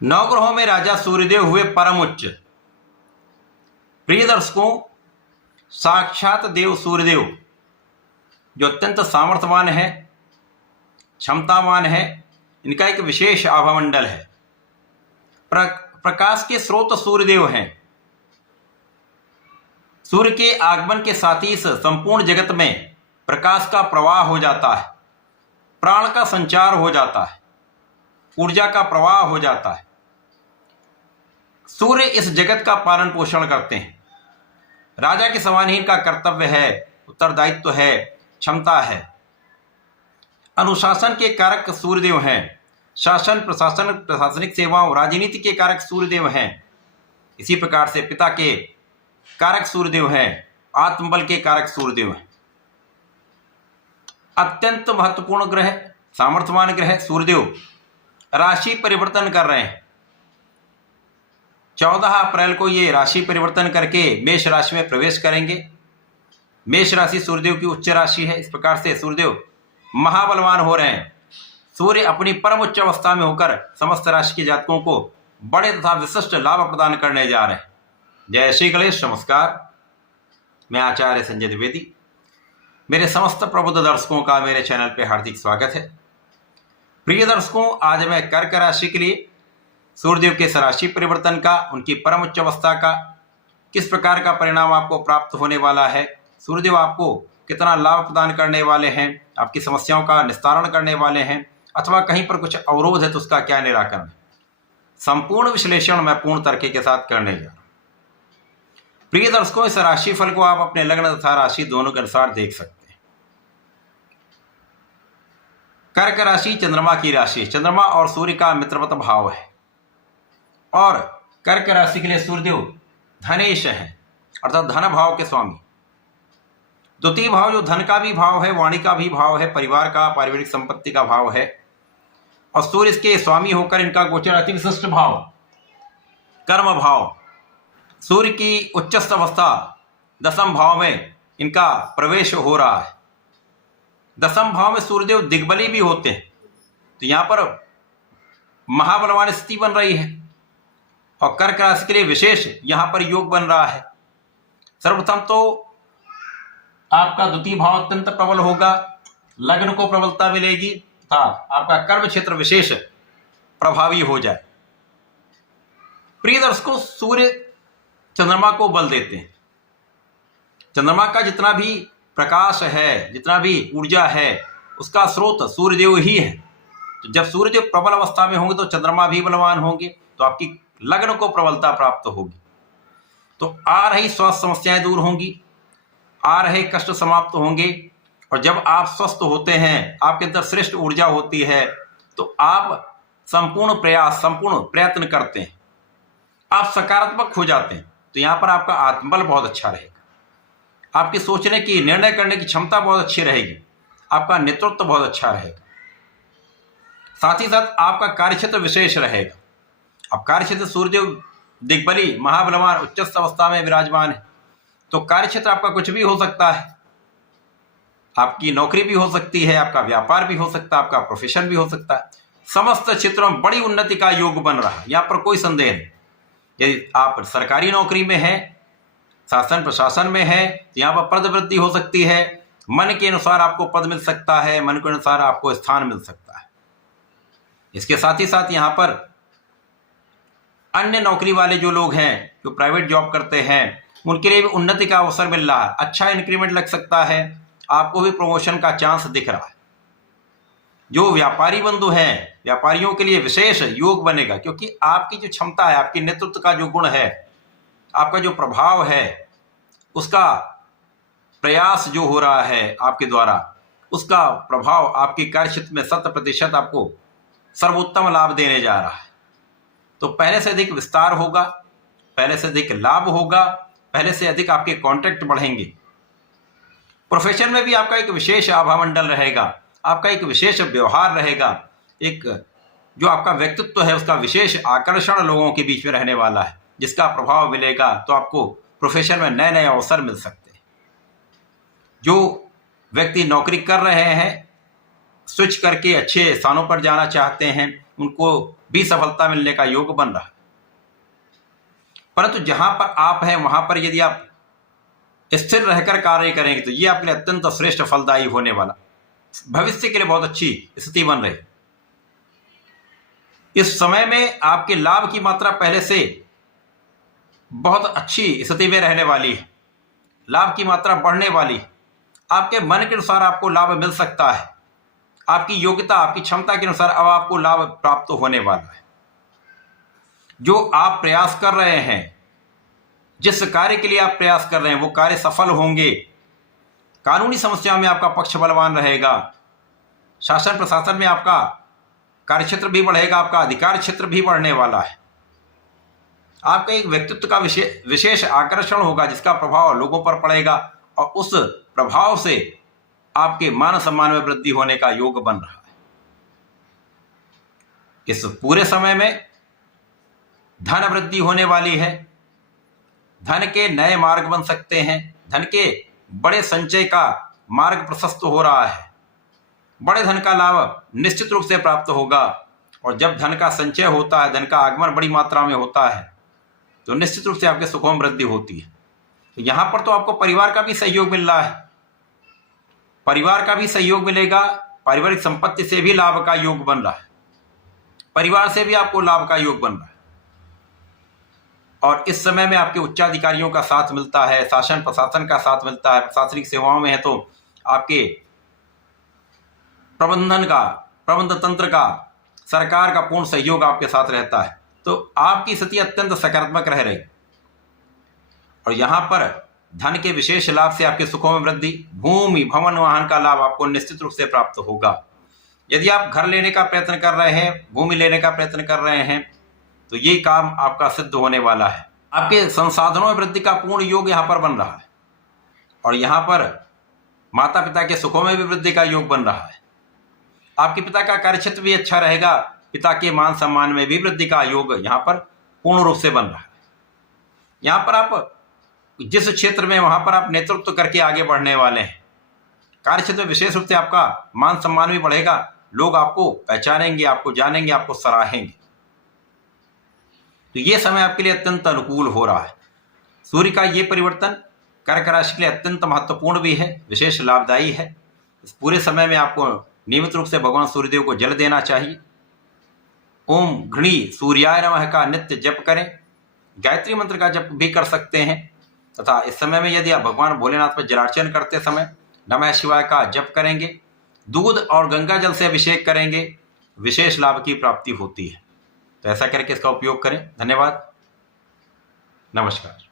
नवग्रहों में राजा सूर्यदेव हुए परम उच्च। प्रिय दर्शकों, साक्षात देव सूर्यदेव जो अत्यंत सामर्थ्यवान है, क्षमतावान है, इनका एक विशेष आभामंडल है। प्रकाश के स्रोत सूर्यदेव हैं। सूर्य के आगमन के साथ ही इस संपूर्ण जगत में प्रकाश का प्रवाह हो जाता है, प्राण का संचार हो जाता है, ऊर्जा का प्रवाह हो जाता है। सूर्य इस जगत का पालन पोषण करते हैं। राजा के समान ही इनका कर्तव्य है, उत्तरदायित्व है, क्षमता है। अनुशासन के कारक सूर्यदेव हैं। शासन, प्रशासन, प्रशासनिक सेवाओं, राजनीति के कारक सूर्यदेव हैं। इसी प्रकार से पिता के कारक सूर्यदेव हैं, आत्मबल के कारक सूर्यदेव हैं। अत्यंत महत्वपूर्ण ग्रह, सामर्थ्यवान ग्रह सूर्यदेव राशि परिवर्तन कर रहे हैं। 14 अप्रैल को ये राशि परिवर्तन करके मेष राशि में प्रवेश करेंगे। मेष राशि सूर्यदेव की उच्च राशि है। इस प्रकार से सूर्यदेव महाबलवान हो रहे हैं। सूर्य अपनी परम उच्च अवस्था में होकर समस्त राशि के जातकों को बड़े तथा विशिष्ट लाभ प्रदान करने जा रहे हैं। जय श्री गणेश। नमस्कार, मैं आचार्य संजय द्विवेदी। मेरे समस्त प्रबुद्ध दर्शकों का मेरे चैनल पे हार्दिक स्वागत है। प्रिय दर्शकों, आज मैं कर्क राशि के लिए सूर्यदेव के इस राशि परिवर्तन का, उनकी परम उच्च अवस्था का किस प्रकार का परिणाम आपको प्राप्त होने वाला है, सूर्यदेव आपको कितना लाभ प्रदान करने वाले हैं, आपकी समस्याओं का निस्तारण करने वाले हैं, अथवा कहीं पर कुछ अवरोध है तो उसका क्या निराकरण है, संपूर्ण विश्लेषण मैं पूर्ण तरीके के साथ करने जा रहा हूं। प्रिय दर्शकों, इस राशिफल को आप अपने लग्न तथा राशि दोनों के अनुसार देख सकते हैं। कर्क राशि चंद्रमा की राशि, चंद्रमा और सूर्य का मित्रवत भाव है और कर्क राशि के लिए सूर्यदेव धनेश है, अर्थात धन भाव के स्वामी। द्वितीय भाव जो धन का भी भाव है, वाणी का भी भाव है, परिवार का, पारिवारिक संपत्ति का भाव है, और सूर्य इसके स्वामी होकर इनका गोचर अति विशिष्ट भाव कर्म भाव। सूर्य की उच्चस्थ अवस्था दसम भाव में इनका प्रवेश हो रहा है। दसम भाव में सूर्यदेव दिग्बली भी होते हैं, तो यहां पर महाबलवान स्थिति बन रही है और कर्क राशि के लिए विशेष यहां पर योग बन रहा है। सर्वप्रथम तो आपका द्वितीय भाव अत्यंत प्रबल होगा, लग्न को प्रबलता मिलेगी तथा आपका कर्म क्षेत्र विशेष प्रभावी हो जाए। प्रिय दर्शकों, सूर्य चंद्रमा को बल देते हैं। चंद्रमा का जितना भी प्रकाश है, जितना भी ऊर्जा है, उसका स्रोत सूर्यदेव ही है। तो जब सूर्यदेव प्रबल अवस्था में होंगे तो चंद्रमा भी बलवान होंगे, तो आपकी लग्न को प्रबलता प्राप्त होगी। तो आ रही स्वास्थ्य समस्याएं दूर होंगी, आ रहे कष्ट समाप्त होंगे, और जब आप स्वस्थ होते हैं, आपके अंदर श्रेष्ठ ऊर्जा होती है, तो आप संपूर्ण प्रयास, संपूर्ण प्रयत्न करते हैं, आप सकारात्मक हो जाते हैं। तो यहां पर आपका आत्मबल बहुत अच्छा रहेगा, आपकी सोचने की, निर्णय करने की क्षमता बहुत अच्छी रहेगी, आपका नेतृत्व बहुत अच्छा रहेगा। साथ ही साथ आपका कार्यक्षेत्र विशेष रहेगा। अब कार्यक्षेत्र सूर्यदेव दिग्बली, महाबलवान, उच्चस्थ अवस्था में विराजमान है, तो कार्यक्षेत्र आपका कुछ भी हो सकता है। आपकी नौकरी भी हो सकती है, आपका व्यापार भी हो सकता है, आपका प्रोफेशन भी हो सकता है। समस्त क्षेत्रों में बड़ी उन्नति का योग बन रहा है, यहां पर कोई संदेह नहीं। यदि आप सरकारी नौकरी में हैं, शासन प्रशासन में हैं, तो यहाँ पर पद वृद्धि हो सकती है, मन के अनुसार आपको पद मिल सकता है, मन के अनुसार आपको स्थान मिल सकता है। इसके साथ ही साथ यहाँ पर अन्य नौकरी वाले जो लोग हैं, जो प्राइवेट जॉब करते हैं, उनके लिए भी उन्नति का अवसर मिल रहा है, अच्छा इंक्रीमेंट लग सकता है, आपको भी प्रमोशन का चांस दिख रहा है। जो व्यापारी बंधु हैं, व्यापारियों के लिए विशेष योग बनेगा, क्योंकि आपकी जो क्षमता है, आपकी नेतृत्व का जो गुण है, आपका जो प्रभाव है, उसका प्रयास जो हो रहा है आपके द्वारा, उसका प्रभाव आपके कार्यक्षेत्र में 100% आपको सर्वोत्तम लाभ देने जा रहा है। तो पहले से अधिक विस्तार होगा, पहले से अधिक लाभ होगा, पहले से अधिक आपके कॉन्ट्रैक्ट बढ़ेंगे। प्रोफेशन में भी आपका एक विशेष आभामंडल रहेगा, आपका एक विशेष व्यवहार रहेगा, एक जो आपका व्यक्तित्व है उसका विशेष आकर्षण लोगों के बीच में रहने वाला है, जिसका प्रभाव मिलेगा। तो आपको प्रोफेशन में नए नए अवसर मिल सकते हैं। जो व्यक्ति नौकरी कर रहे हैं, स्विच करके अच्छे स्थानों पर जाना चाहते हैं, उनको भी सफलता मिलने का योग बन रहा है। परंतु जहां पर आप हैं वहां पर यदि आप स्थिर रहकर कार्य करेंगे तो ये आपके लिए अत्यंत श्रेष्ठ फलदायी होने वाला, भविष्य के लिए बहुत अच्छी स्थिति बन रही। इस समय में आपके लाभ की मात्रा पहले से बहुत अच्छी स्थिति में रहने वाली है, लाभ की मात्रा बढ़ने वाली है। आपके मन के अनुसार आपको लाभ मिल सकता है, आपकी योग्यता आपकी क्षमता के अनुसार अब आपको लाभ प्राप्त होने वाला है। जो आप प्रयास कर रहे हैं, जिस कार्य के लिए आप प्रयास कर रहे हैं वो कार्य सफल होंगे। कानूनी समस्याओं में आपका पक्ष बलवान रहेगा, शासन प्रशासन में आपका कार्यक्षेत्र भी बढ़ेगा, आपका अधिकार क्षेत्र भी बढ़ने वाला है। आपका एक व्यक्तित्व का विशेष आकर्षण होगा जिसका प्रभाव लोगों पर पड़ेगा और उस प्रभाव से आपके मान सम्मान में वृद्धि होने का योग बन रहा है। इस पूरे समय में धन वृद्धि होने वाली है, धन के नए मार्ग बन सकते हैं, धन के बड़े संचय का मार्ग प्रशस्त हो रहा है, बड़े धन का लाभ निश्चित रूप से प्राप्त होगा। और जब धन का संचय होता है, धन का आगमन बड़ी मात्रा में होता है तो निश्चित रूप से आपके सुखों में वृद्धि होती है। तो यहां पर तो आपको परिवार का भी सहयोग मिल रहा है, परिवार का भी सहयोग मिलेगा, पारिवारिक संपत्ति से भी लाभ का योग बन रहा है, परिवार से भी आपको लाभ का योग बन रहा है। और इस समय में आपके उच्चाधिकारियों का साथ मिलता है, शासन प्रशासन का साथ मिलता है, प्रशासनिक सेवाओं में है तो आपके प्रबंध तंत्र का, सरकार का पूर्ण सहयोग आपके साथ रहता है। तो आपकी स्थिति अत्यंत सकारात्मक रह रही। और यहां पर धन के विशेष लाभ से आपके सुखों में वृद्धि, भूमि भवन वाहन का लाभ आपको निश्चित रूप से प्राप्त होगा। यदि आप घर लेने का प्रयत्न कर रहे हैं, भूमि लेने का प्रयत्न कर रहे हैं तो ये काम आपका सिद्ध होने वाला है। आपके संसाधनों में वृद्धि का पूर्ण योग यहां पर बन रहा है और यहां पर माता पिता के सुखों में भी वृद्धि का योग बन रहा है। आपके पिता का कार्यक्षेत्र भी अच्छा रहेगा, पिता के मान सम्मान में भी वृद्धि का योग यहां पर पूर्ण रूप से बन रहा है। यहां पर आप जिस क्षेत्र में वहां पर आप नेतृत्व करके आगे बढ़ने वाले हैं, कार्यक्षेत्र में विशेष रूप से आपका मान सम्मान भी बढ़ेगा, लोग आपको पहचानेंगे, आपको जानेंगे, आपको सराहेंगे। तो ये समय आपके लिए अत्यंत अनुकूल हो रहा है। सूर्य का ये परिवर्तन कर्क राशि के लिए अत्यंत महत्वपूर्ण भी है, विशेष लाभदायी है। इस पूरे समय में आपको नियमित रूप से भगवान सूर्यदेव को जल देना चाहिए। ओम घृणी सूर्याय नमः का नित्य जप करें, गायत्री मंत्र का जप भी कर सकते हैं तथा इस समय में यदि आप भगवान भोलेनाथ पर जलार्चन करते समय नमः शिवाय का जप करेंगे, दूध और गंगा जल से अभिषेक करेंगे, विशेष लाभ की प्राप्ति होती है। तो ऐसा करके इसका उपयोग करें। धन्यवाद, नमस्कार।